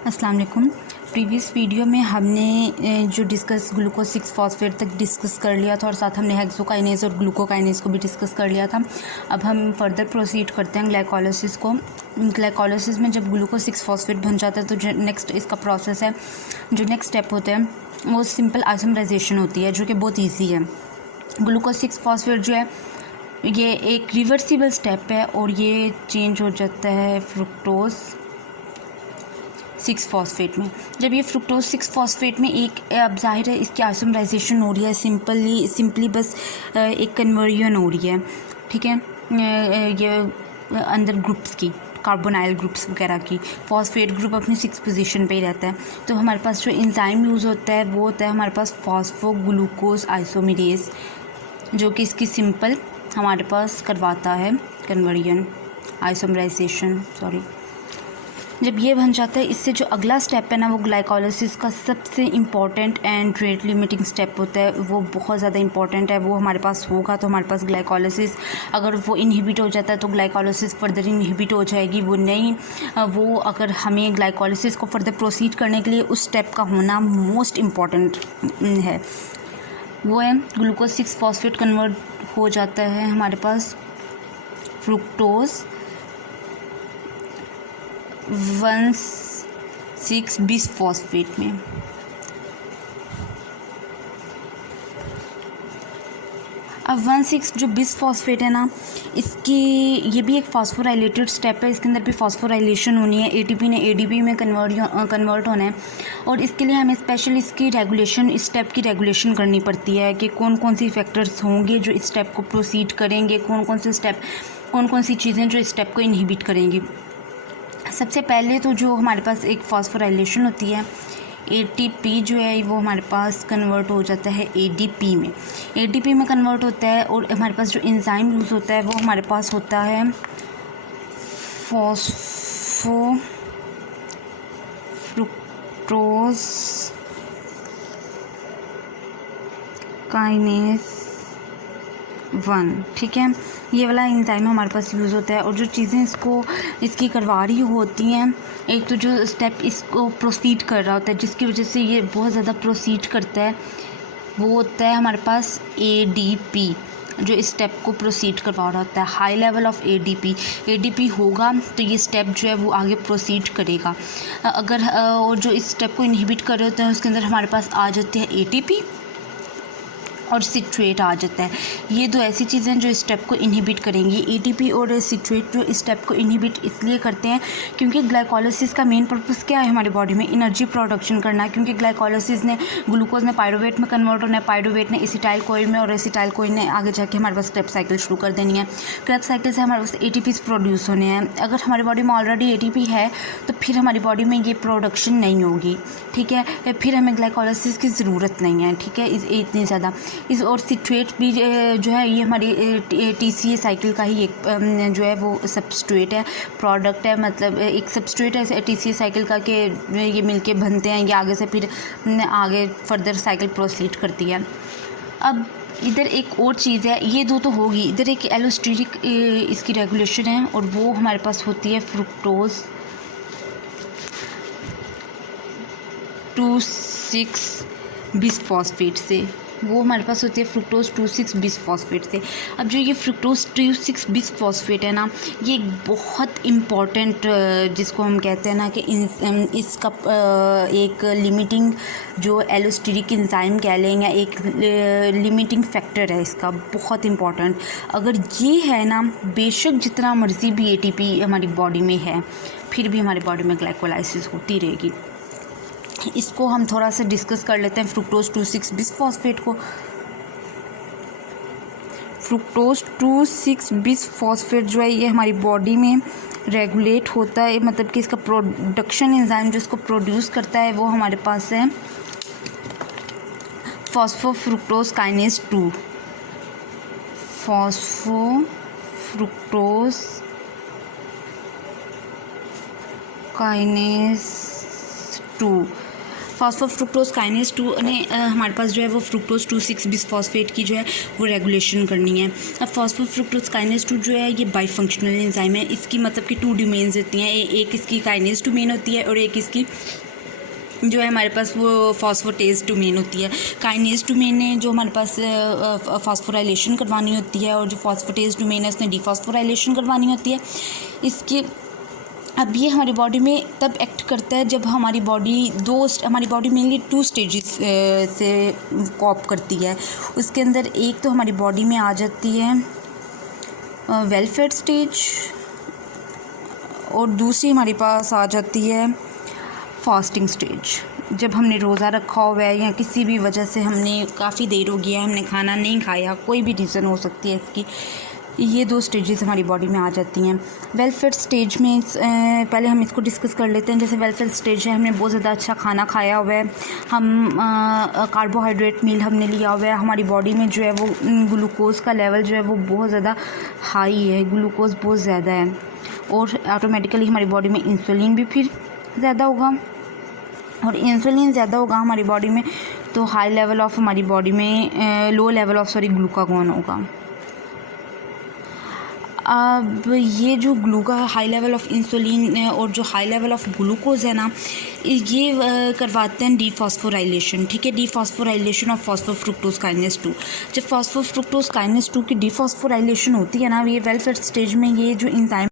अस्सलाम वालेकुम। Previous video में हमने जो डिस्कस ग्लूकोज 6 फॉस्फेट तक डिस्कस कर लिया था और साथ हमने हेक्सोकाइनेज और ग्लूकोकाइनेज को भी डिस्कस कर लिया था। अब हम फर्दर प्रोसीड करते हैं ग्लाइकोलाइसिस को। ग्लाइकोलाइसिस में जब ग्लूकोज 6 फॉस्फेट बन जाता है तो जो नेक्स्ट इसका प्रोसेस है, जो नेक्स्ट स्टेप होते हैं वो सिंपल आइसोमराइजेशन होती है, जो कि बहुत ईजी है। ग्लूकोज 6 फॉस्फेट जो है ये एक रिवर्सिबल स्टेप है और ये चेंज हो जाता है फ्रुक्टोज 6 फॉस्फेट में। जब ये फ्रुक्टोज 6 फॉस्फेट में एक अब जाहिर है इसकी आइसोमराइजेशन हो रही है, सिंपली बस एक कन्वर्जन हो रही है, ठीक है। ये अंदर ग्रुप्स की कार्बोनाइल ग्रुप्स वगैरह की, फॉस्फेट ग्रुप अपनी 6 पोजीशन पे ही रहता है। तो हमारे पास जो एंजाइम यूज़ होता है वो होता है हमारे पास फॉस्फोग्लूकोज आइसोमेरेज, जो कि इसकी सिंपल हमारे पास करवाता है कन्वर्जन आइसोमराइजेशन जब ये बन जाता है, इससे जो अगला स्टेप है ना वो ग्लाइकोलाइसिस का सबसे important and rate limiting step होता है। वो बहुत ज़्यादा इंपॉर्टेंट है, वो हमारे पास होगा तो हमारे पास ग्लाइकोलाइसिस, अगर वो इनहिबिट हो जाता है तो ग्लाइकोलाइसिस फर्दर इनहिबिट हो जाएगी। वो नहीं, वो अगर हमें ग्लाइकोलाइसिस को फर्दर प्रोसीड करने के लिए उस स्टेप का होना मोस्ट इम्पॉर्टेंट है। वो है ग्लूकोज 6 फॉस्फेट कन्वर्ट हो जाता है हमारे पास फ्रुक्टोज 1,6 बिस फॉस्फेट में। अब 1,6 जो बिस फॉस्फेट है ना, इसकी ये भी एक फॉस्फोराइलेटेड स्टेप है। इसके अंदर भी फॉस्फोराइलेशन होनी है, एटीपी ने एडीपी में कन्वर्ट होना है और इसके लिए हमें स्पेशल इसकी रेगुलेशन, इस स्टेप की रेगुलेशन करनी पड़ती है कि कौन कौन सी फैक्टर्स होंगे जो इस स्टेप को प्रोसीड करेंगे, कौन कौन सी चीज़ें जो इस स्टेप को इनहिबिट करेंगी। सबसे पहले तो जो हमारे पास एक फॉस्फोराइलेशन होती है, एटीपी जो है वो हमारे पास कन्वर्ट हो जाता है एडीपी में कन्वर्ट होता है। और हमारे पास जो एंजाइम यूज़ होता है वो हमारे पास होता है फॉस्फोफ्रुक्टोज काइनेज 1, ठीक है। ये वाला एंजाइम हमारे पास यूज़ होता है और जो चीज़ें इसकी करवा रही होती हैं, एक तो जो स्टेप इसको प्रोसीड कर रहा होता है जिसकी वजह से ये बहुत ज़्यादा प्रोसीड करता है, वो होता है हमारे पास एडीपी, जो इस स्टेप को प्रोसीड करवा रहा होता है। हाई लेवल ऑफ एडीपी होगा तो ये स्टेप जो है वो आगे प्रोसीड करेगा। अगर और जो इस स्टेप को इनहिबिट कर रहे होते हैं उसके अंदर हमारे पास आ जाते हैं एटीपी और सिट्रेट आ जाता है। ये दो ऐसी चीज़ें जो स्टेप को इनहिबिट करेंगी। एटीपी और सिट्रेट जो स्टेप को इनहिबिट इसलिए करते हैं क्योंकि ग्लाइकोलाइसिस का मेन पर्पस क्या है हमारी बॉडी में, एनर्जी प्रोडक्शन करना है। क्योंकि ग्लाइकोलाइसिस ने ग्लूकोज ने पायरुवेट में कन्वर्ट होना है, पायरुवेट ने एसिटाइल कोइल में और एसिटाइल कोइल ने आगे जाके हमारे पास क्रेब्स साइकिल शुरू कर देनी है। क्रेब्स साइकिल से हमारे पास एटीपी प्रोड्यूस होने हैं। अगर हमारी बॉडी में ऑलरेडी एटीपी है तो फिर हमारी बॉडी में ये प्रोडक्शन नहीं होगी, ठीक है। फिर हमें ग्लाइकोलाइसिस की ज़रूरत नहीं है, ठीक है, इतनी ज़्यादा। इस और सिट्रेट भी जो है ये हमारी टीसीए साइकिल का ही एक जो है वो सबस्ट्रेट है, प्रोडक्ट है, मतलब एक सबस्ट्रेट है टीसीए साइकिल का कि ये मिलके बनते हैं, ये आगे से फिर आगे फर्दर साइकिल प्रोसीड करती है। अब इधर एक और चीज़ है, ये दो तो होगी, इधर एक एलोस्टेरिक इसकी रेगुलेशन है और वो हमारे पास होती है फ्रुक्टोज 2,6 बिस फॉस्फेट से। वो हमारे पास होती है फ्रुक्टोज 2,6 बिस फॉस्फेट से। अब जो ये फ्रुक्टोज 2,6 बिस फॉस्फेट है ना, ये एक बहुत इम्पॉर्टेंट जिसको हम कहते हैं ना कि इसका एक लिमिटिंग जो एलोस्टेरिक एंजाइम कह लें या एक लिमिटिंग फैक्टर है इसका, बहुत इम्पॉर्टेंट। अगर ये है ना, बेशक जितना मर्जी भी एटीपी हमारी बॉडी में है फिर भी हमारी बॉडी में ग्लाइकोलाइसिस होती रहेगी। इसको हम थोड़ा सा डिस्कस कर लेते हैं फ्रुक्टोज 2,6 बिस फॉस्फेट को। फ्रुक्टोज 2,6 बिस फॉस्फेट जो है ये हमारी बॉडी में रेगुलेट होता है, मतलब कि इसका प्रोडक्शन एंजाइम जो इसको प्रोड्यूस करता है वो हमारे पास है फॉस्फोफ्रुक्टोज काइनेज 2, फॉस्फोफ्रुक्टोज काइनेज 2। फॉस्फोफ्रुक्टोज काइनेज 2 ने हमारे पास जो है वो फ्रुक्टोज 2,6 बिसफॉस्फेट की जो है वो रेगुलेशन करनी है। अब फॉस्फोफ्रुक्टोज काइनेज 2 जो है ये बाईफंक्शनल एंजाइम है। इसकी मतलब कि 2 डोमेन्स होती हैं, एक इसकी काइनेज डोमेन होती है और एक इसकी जो है हमारे पास वो फॉस्फोटेज डोमेन होती है। काइनेज डोमेन ने जो हमारे पास फॉस्फोराइलेशन करवानी होती है और जो फॉस्फोटेज डोमेन है उसने डीफॉस्फोराइलेशन करवानी होती है। इसके अब ये हमारी बॉडी में तब एक्ट करता है जब हमारी बॉडी मेनली 2 स्टेजेस से कॉप करती है। उसके अंदर एक तो हमारी बॉडी में आ जाती है वेलफेड स्टेज और दूसरी हमारे पास आ जाती है फास्टिंग स्टेज। जब हमने रोज़ा रखा हुआ है या किसी भी वजह से हमने काफ़ी देर हो गया हमने खाना नहीं खाया, कोई भी रीज़न हो सकती है इसकी, ये 2 स्टेजेस हमारी बॉडी में आ जाती हैं। वेलफेड स्टेज में पहले हम इसको डिस्कस कर लेते हैं। जैसे वेलफेड स्टेज है, हमने बहुत ज़्यादा अच्छा खाना खाया हुआ है, हम कार्बोहाइड्रेट मील हमने लिया हुआ है, हमारी बॉडी में जो है वो ग्लूकोज़ का लेवल जो है वो बहुत ज़्यादा हाई है, ग्लूकोज़ बहुत ज़्यादा है और ऑटोमेटिकली हमारी बॉडी में इंसुलिन भी फिर ज़्यादा होगा और इंसुलिन ज़्यादा होगा हमारी बॉडी में तो हाई लेवल ऑफ हमारी बॉडी में लो लेवल ऑफ ग्लूकागॉन होगा। अब ये जो हाई लेवल ऑफ इंसुलिन और जो हाई लेवल ऑफ ग्लूकोज है ना, ये करवाते हैं डीफॉस्फोराइलेशन। ठीक है, डीफॉस्फोराइलेशन ऑफ फॉस्फोफ्रुक्टोज काइनेज 2। जब फॉस्फोफ्रुक्टोज काइनेज 2 की डीफॉस्फोराइलेशन होती है ना, ये वेलफेड स्टेज में ये जो इंजाइम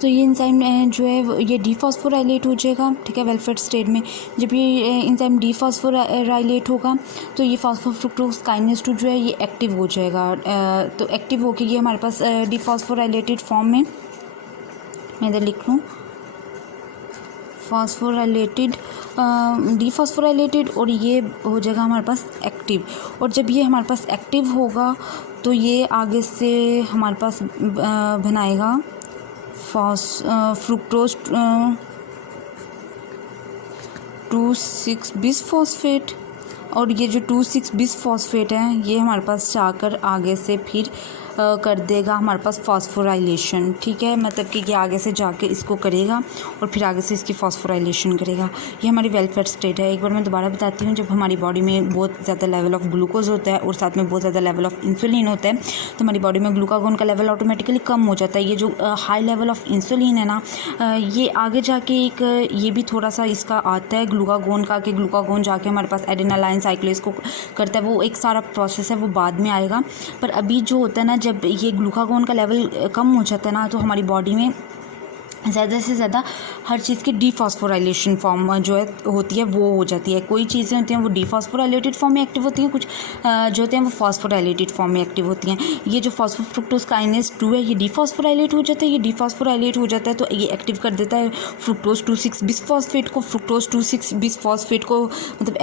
तो ये इंजाइम जो है ये डीफॉस्फोराइलेट हो जाएगा। ठीक है, वेलफेड स्टेट में जब ये इंजाइम डीफॉस्फोराइलेट होगा तो ये फॉस्फोफ्रुक्टोज काइनेज 2 जो है ये एक्टिव हो जाएगा। तो एक्टिव होकर ये हमारे पास डीफॉस्फोराइलेटेड फॉर्म में, मैं इधर लिख लूँ, डीफॉस्फोराइलेटेड और ये हो जाएगा हमारे पास एक्टिव। और जब ये हमारे पास एक्टिव होगा तो ये आगे से हमारे पास बनाएगा फ्रुक्टोज 2,6 बिसफॉस्फेट और ये जो 2,6 बिसफॉस्फेट है ये हमारे पास जाकर आगे से फिर कर देगा हमारे पास फॉस्फोराइलेशन। ठीक है, मतलब कि ये आगे से जाके इसको करेगा और फिर आगे से इसकी फॉस्फोराइलेशन करेगा। ये हमारी वेलफेड स्टेट है। एक बार मैं दोबारा बताती हूँ, जब हमारी बॉडी में बहुत ज़्यादा लेवल ऑफ ग्लूकोज होता है और साथ में बहुत ज़्यादा लेवल ऑफ इंसुलिन होता है तो हमारी बॉडी में ग्लूकागॉन का लेवल ऑटोमेटिकली कम हो जाता है। ये जो हाई लेवल ऑफ इंसुलिन है ना, ये आगे जाके एक ये भी थोड़ा सा इसका आता है ग्लूकागॉन का, कि ग्लूकागॉन जाके हमारे पास एडेनालाइन साइक्लेज को करता है, वो एक सारा प्रोसेस है, वो बाद में आएगा। पर अभी जो होता है ना, जब ये ग्लूकागॉन का लेवल कम हो जाता है ना तो हमारी बॉडी में ज़्यादा से ज़्यादा हर चीज़ की डीफॉस्फोराइलेशन फॉर्म जो है होती है वो हो जाती है। कोई चीज़ें होती हैं वो डीफॉस्फोराइलेटेड फॉर्म में एक्टिव होती हैं, कुछ जो होते हैं वो फॉस्फोराइलेटेड फॉर्म में एक्टिव होती हैं। ये जो फॉस्फोफ्रुक्टोज काइनेज 2 है ये डीफॉस्फोराइलेट हो जाता है। ये डीफॉस्फोराइलेट हो जाता है तो ये एक्टिव कर देता है फ्रुक्टोज 2,6 बिसफॉस्फेट को। फ्रुक्टोज 2,6 बिसफॉस्फेट को मतलब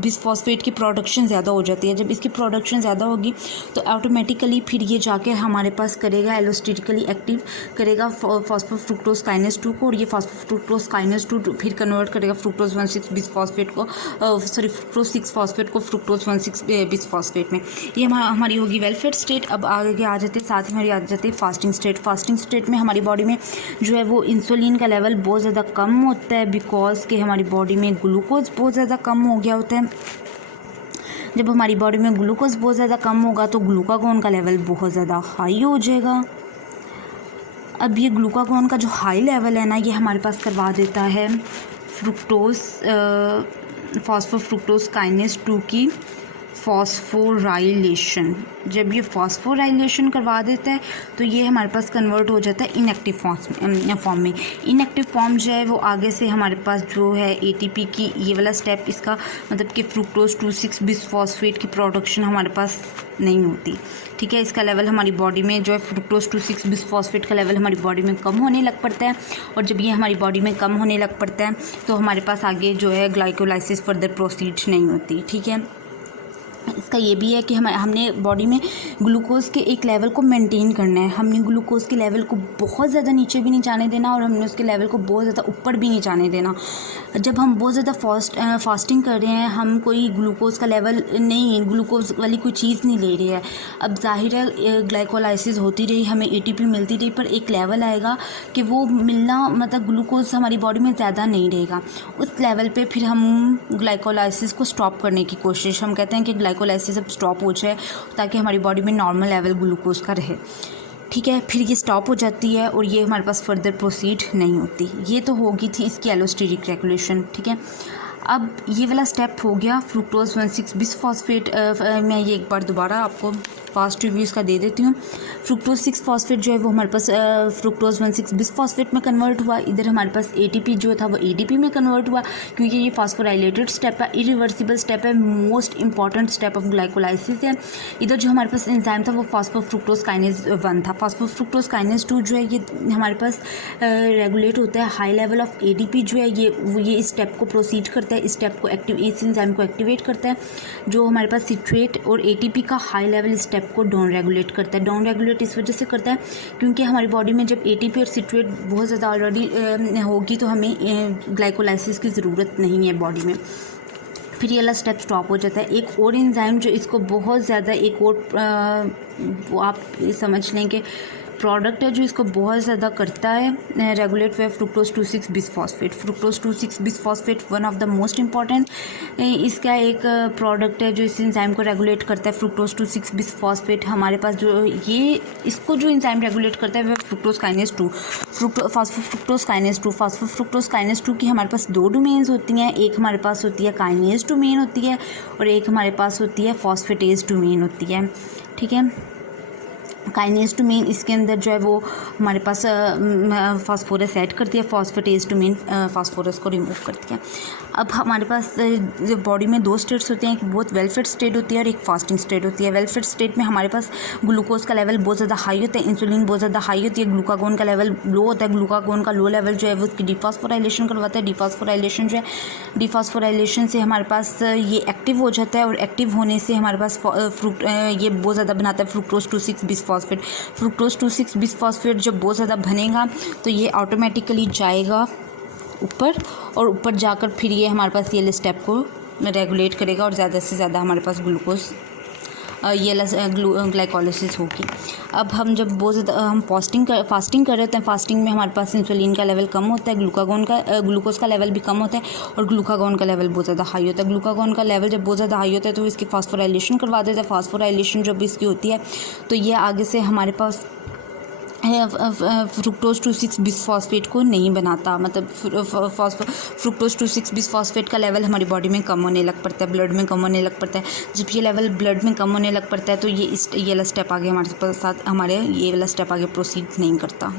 बिसफॉस्फेट की प्रोडक्शन ज़्यादा हो जाती है। जब इसकी प्रोडक्शन ज़्यादा होगी तो ऑटोमेटिकली फिर ये जाके हमारे पास करेगा एलोस्टेटिकली एक्टिव करेगा फ्रुक्टोज काइनेज 2 को और ये फ्रुक्टोज काइनेज 2 फिर कन्वर्ट करेगा फ्रुक्टोज 1,6 बिसफॉस्फेट को फ्रुक्टोज 6 फॉस्फेट को फ्रुक्टोज 1,6 बिसफॉस्फेट में। ये हमारी होगी वेलफेड स्टेट। अब आगे आ जाते हैं, साथ ही हमारी आ जाती है फास्टिंग स्टेट। फास्टिंग स्टेट में हमारी बॉडी में जो है वो इंसुलिन का लेवल बहुत ज़्यादा कम होता है बिकॉज कि हमारी बॉडी में ग्लूकोज बहुत ज़्यादा कम हो गया होता है। जब हमारी बॉडी में ग्लूकोज बहुत ज़्यादा कम होगा तो ग्लूकागॉन का लेवल बहुत ज़्यादा हाई हो जाएगा। अब ये ग्लूकागॉन का जो हाई लेवल है ना, ये हमारे पास करवा देता है फ्रुक्टोज फॉस्फोफ्रुक्टोज काइनेज 2 की फॉस्फोराइलेशन। जब ये फॉस्फोराइलेशन करवा देता है तो ये हमारे पास कन्वर्ट हो जाता है इनएक्टिव फॉर्म में। इनएक्टिव फॉर्म जो है वो आगे से हमारे पास जो है एटीपी की ये वाला स्टेप इसका मतलब कि फ्रुक्टोज 2,6 बिसफॉस्फेट की प्रोडक्शन हमारे पास नहीं होती। ठीक है, इसका लेवल हमारी बॉडी में जो है फ्रुक्टोज 2,6 बिसफॉस्फेट का लेवल हमारी बॉडी में कम होने लग पड़ता है और जब ये हमारी बॉडी में कम होने लग पड़ता है तो हमारे पास आगे जो है ग्लाइकोलाइसिस फर्दर प्रोसीड नहीं होती। ठीक है, इसका ये भी है कि हमने बॉडी में ग्लूकोज़ के एक लेवल को मेंटेन करना है। हमने ग्लूकोज़ के लेवल को बहुत ज़्यादा नीचे भी नहीं जाने देना और हमने उसके लेवल को बहुत ज़्यादा ऊपर भी नहीं जाने देना। जब हम बहुत ज़्यादा फास्टिंग कर रहे हैं, हम कोई ग्लूकोज़ का लेवल नहीं, ग्लूकोज़ वाली कोई चीज़ नहीं ले रहे हैं। अब ज़ाहिर है ग्लाइकोलाइसिस होती रही, हमें एटीपी मिलती रही, पर एक लेवल आएगा कि वो मिलना मतलब ग्लूकोज़ हमारी बॉडी में ज़्यादा नहीं रहेगा। उस लेवल पे फिर हम ग्लाइकोलाइसिस को स्टॉप करने की कोशिश, हम कहते हैं कि ग्लाइकोलाइसिस अब स्टॉप हो जाए ताकि हमारी बॉडी में नॉर्मल लेवल ग्लूकोज़ का रहे। ठीक है, फिर ये स्टॉप हो जाती है और ये हमारे पास फर्दर प्रोसीड नहीं होती। ये तो होगी थी इसकी एलोस्टेरिक रेगुलेशन। ठीक है, अब ये वाला स्टेप हो गया फ्रुक्टोज 1,6 बिसफॉस्फेट। मैं ये एक बार दोबारा आपको फास्ट रिव्यू इसका दे देती हूँ। फ्रुक्टोज 6 फॉस्फेट जो है वो हमारे पास फ्रुक्टोज 1,6 बिसफॉस्फेट में कन्वर्ट हुआ। इधर हमारे पास एटीपी जो था वो एडीपी में कन्वर्ट हुआ, क्योंकि ये फास्फोराइलेटेड स्टेप है, इरिवर्सिबल स्टेप है, most important step of glycolysis है। इधर जो हमारे पास एंजाइम था वो फास्फोफ्रुक्टोज काइनेज 1 था। फास्फोफ्रुक्टोज काइनेज 2 जो है ये हमारे पास रेगुलेट होता है। हाई लेवल ऑफ एडीपी जो है ये इस स्टेप को प्रोसीड करता है, इस स्टेप को इस एंजाइम को एक्टिवेट करता है। जो हमारे पास सिट्रेट और एटीपी का हाई लेवल स्टेप को डाउन रेगुलेट करता है। डाउन रेगुलेट इस वजह से करता है क्योंकि हमारी बॉडी में जब एटीपी और सिट्रेट बहुत ज़्यादा ऑलरेडी होगी तो हमें ग्लाइकोलाइसिस की ज़रूरत नहीं है बॉडी में। फिर ये वाला स्टेप स्टॉप हो जाता है। एक और एंजाइम जो इसको बहुत ज़्यादा एक और वो आप समझ लें कि प्रोडक्ट है जो इसको बहुत ज़्यादा करता है regulate way fructose 2,6 bisphosphate. Fructose 2,6 bisphosphate one of the most important इसका एक प्रोडक्ट है जो इस एंजाइम को रेगुलेट करता है। फ्रुक्टोज 2,6 बिसफॉस्फेट हमारे पास जो ये इसको जो एंजाइम रेगुलेट करता है वह फ्रुक्टोज काइनेज 2, फास्फोफ्रुक्टोज काइनेज 2। फास्फोफ्रुक्टोज काइनेज 2 की हमारे पास 2 डोमेन्स होती हैं। एक हमारे पास होती है काइनेज डोमेन होती है और एक हमारे पास होती है फॉस्फेटेज डोमेन होती है। ठीक है, काइनेज डोमेन इसके अंदर जो है वो हमारे पास फास्फोरस ऐड करती है, फॉस्फेटेज डोमेन फास्फोरस को रिमूव करती है। अब हमारे पास बॉडी में 2 स्टेट्स होते हैं, एक बहुत वेलफेड स्टेट होती है और एक फास्टिंग स्टेट होती है। वेलफेड स्टेट में हमारे पास ग्लूकोज का लेवल बहुत ज़्यादा हाई होता है, इंसुलिन बहुत ज़्यादा हाई होती है, ग्लूकागोन का लेवल लो होता है। ग्लूकागोन का लो लेवल जो है वो उसकी डिफॉस्फोराइलेशन करवाता है। डिफॉस्फोराइलेशन जो है, डिफॉस्फोराइलेशन से हमारे पास ये एक्टिव हो जाता है और एक्टिव होने से हमारे पास ये बहुत ज़्यादा बनाता है फ्रुक्टोज 2,6 बिसफॉस्फेट। फ्रुक्टोज 2,6 बिसफॉस्फेट जब बहुत ज़्यादा बनेगा तो ये ऑटोमेटिकली जाएगा ऊपर और ऊपर जाकर फिर ये हमारे पास ये स्टेप को रेगुलेट करेगा और ज़्यादा से ज़्यादा हमारे पास ग्लूकोज ग्लाइकोलाइसिस होगी। अब हम जब बहुत ज़्यादा हम फास्टिंग कर रहे होते हैं, फास्टिंग में हमारे पास इंसुलिन का लेवल कम होता है, ग्लूकोज का लेवल भी कम होता है और ग्लूकागोन का लेवल बहुत ज़्यादा हाई होता है। ग्लूकागोन का लेवल जब बहुत ज़्यादा हाई होता है तो इसकी फास्फोराइलेशन करवा देता है। फास्फोराइलेशन जब इसकी होती है तो ये आगे से हमारे पास फ्रुक्टोज 2,6 बिसफॉस्फेट को नहीं बनाता, मतलब फ्रुक्टोज 2,6 बिसफॉस्फेट का लेवल हमारी बॉडी में कम होने लग पड़ता है, ब्लड में कम होने लग पड़ता है। जब ये लेवल ब्लड में कम होने लग पड़ता है तो ये वाला स्टेप आगे हमारे साथ ये वाला स्टेप आगे प्रोसीड नहीं करता।